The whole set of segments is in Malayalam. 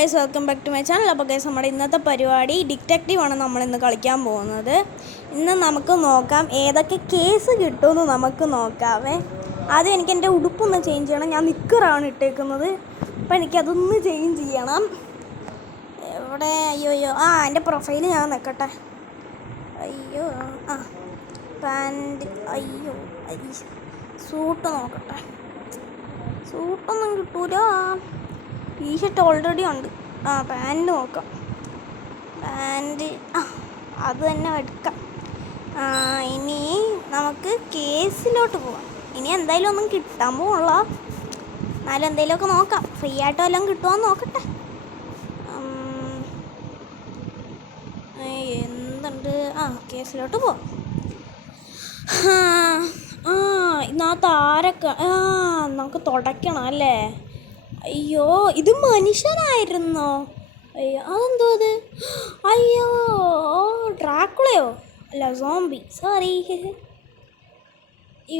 Guys, welcome back to my channel. അപ്പോൾ ഗൈസ്, നമ്മുടെ ഇന്നത്തെ പരിപാടി ഡിറ്റക്റ്റീവാണ് നമ്മളിന്ന് കളിക്കാൻ പോകുന്നത്. ഇന്ന് നമുക്ക് നോക്കാം ഏതൊക്കെ കേസ് കിട്ടുമെന്ന് നമുക്ക് നോക്കാമേ. ആദ്യം എനിക്ക് എൻ്റെ ഉടുപ്പൊന്ന് ചേഞ്ച് ചെയ്യണം. ഞാൻ നിക്കറാണ് ഇട്ടേക്കുന്നത്, അപ്പോൾ എനിക്കതൊന്ന് ചേഞ്ച് ചെയ്യണം. എവിടെ? അയ്യോ എൻ്റെ പ്രൊഫൈൽ ഞാൻ നിൽക്കട്ടെ. അയ്യോ പാൻറ്റ്. അയ്യോ സൂട്ട് നോക്കട്ടെ. സൂട്ടൊന്നും കിട്ടൂല. ടീഷർട്ട് ഓൾറെഡി ഉണ്ട്. പാൻറ്റ് നോക്കാം. പാൻറ്റ് അത് തന്നെ എടുക്കാം. ഇനി നമുക്ക് കേസിലോട്ട് പോവാം. ഇനി എന്തായാലും ഒന്നും കിട്ടാൻ പോകണില്ല, എന്നാലും എന്തെങ്കിലുമൊക്കെ നോക്കാം. ഫ്രീ ആയിട്ട് വല്ലതും കിട്ടുമോയെന്ന് നോക്കട്ടെ. എന്തുണ്ട്? കേസിലോട്ട് പോവാം. ഇതിനകത്ത് ആരൊക്കെ? നമുക്ക് തുടയ്ക്കണം അല്ലേ? അയ്യോ, ഇത് മനുഷ്യനായിരുന്നോ? അയ്യോ, അതെന്തോ അത്? അയ്യോ, ഡ്രാക്കുളയോ? അല്ല, സോംബി. സോറി.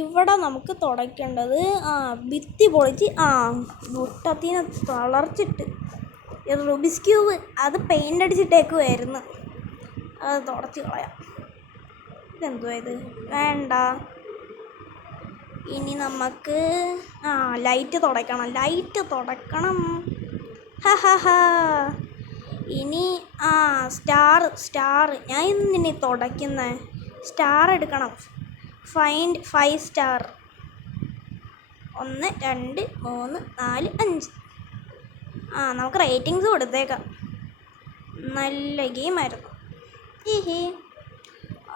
ഇവിടെ നമുക്ക് തുടയ്ക്കേണ്ടത് ഭിത്തി പൊളിച്ച് മുട്ടത്തിനെ തളർച്ചിട്ട് റുബിക്സ് ക്യൂബ് അത് പെയിൻ്റ് അടിച്ചിട്ടേക്കുമായിരുന്നു. അത് തുടച്ച് കളയാം. ഇതെന്തോ ഇത്? വേണ്ട. ഇനി നമുക്ക് ലൈറ്റ് തുടയ്ക്കണം. ഇനി സ്റ്റാർ ഞാൻ ഇന്നിനി തുടയ്ക്കുന്നത്. സ്റ്റാർ എടുക്കണം. Find 5 star. 1 2 3 4 5. നമുക്ക് റേറ്റിങ്സ് കൊടുത്തേക്കാം. നല്ല ഗെയിമായിരുന്നു.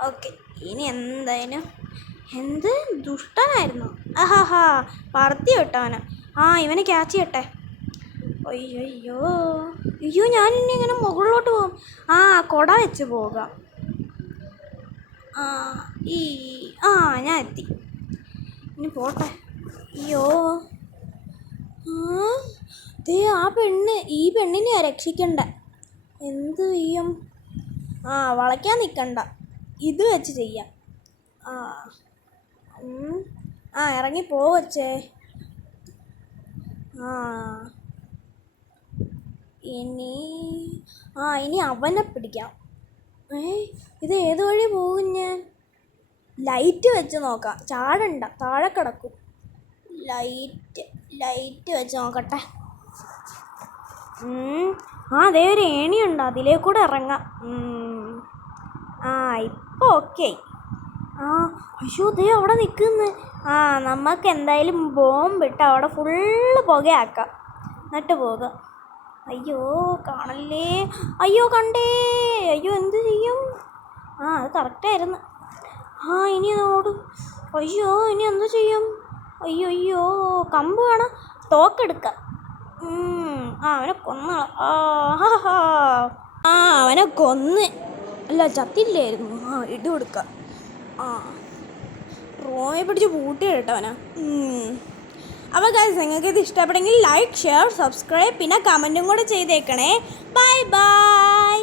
ഓക്കെ, ഇനി എന്തായാലും എന്ത് ദുഷ്ടനായിരുന്നു. പറത്തി വിട്ടവന്. ഇവനെ ക്യാച്ച് ചെയ്യട്ടെ. അയ്യോ ഞാനിനി ഇങ്ങനെ മുകളിലോട്ട് പോകും. കൊട വെച്ച് പോകാം. ഞാൻ എത്തി. ഇനി പോട്ടെ. അയ്യോ, ഈ പെണ്ണിനെ രക്ഷിക്കണ്ട. എന്ത് ചെയ്യും? വളയ്ക്കാൻ നിൽക്കണ്ട, ഇത് വെച്ച് ചെയ്യാം. ഇറങ്ങി പോവച്ചേ. ഇനി അവനെ പിടിക്കാം. ഇത് ഏത് വഴി പോകും? ഞാൻ ലൈറ്റ് വെച്ച് നോക്കാം. ചാടണ്ട, താഴെ കിടക്കും. ലൈറ്റ് വെച്ച് നോക്കട്ടെ. അതേ ഒരു ഏണിയുണ്ട്, അതിലേക്കൂടെ ഇറങ്ങാം. ഇപ്പോൾ ഓക്കെ. അയ്യോ, ദേ അവിടെ നിൽക്കുന്നു. നമുക്ക് എന്തായാലും ബോംബിട്ട് അവിടെ ഫുള്ള് പുകയാക്കാം, എന്നിട്ട് പോകാം. അയ്യോ കാണല്ലേ. അയ്യോ കണ്ടേ. അയ്യോ എന്ത് ചെയ്യും? അത് കറക്റ്റായിരുന്നു. ഇനി ഓടും. അയ്യോ ഇനി എന്ത് ചെയ്യും? അയ്യോ കമ്പ് വേണം. തോക്കെടുക്കാം. അവനെ അവനെ കൊന്ന്. അല്ല, ചത്തില്ലായിരുന്നു. ഇടി കൊടുക്കാം. റോയെ പിടിച്ച് പൂട്ടി കേട്ടവനാ. അപ്പോൾ ഗൈസ്, നിങ്ങൾക്ക് ഇത് ഇഷ്ടപ്പെടുമെങ്കിൽ ലൈക്ക്, ഷെയർ, സബ്സ്ക്രൈബ്, പിന്നെ കമൻറ്റും കൂടെ ചെയ്തേക്കണേ. ബൈ.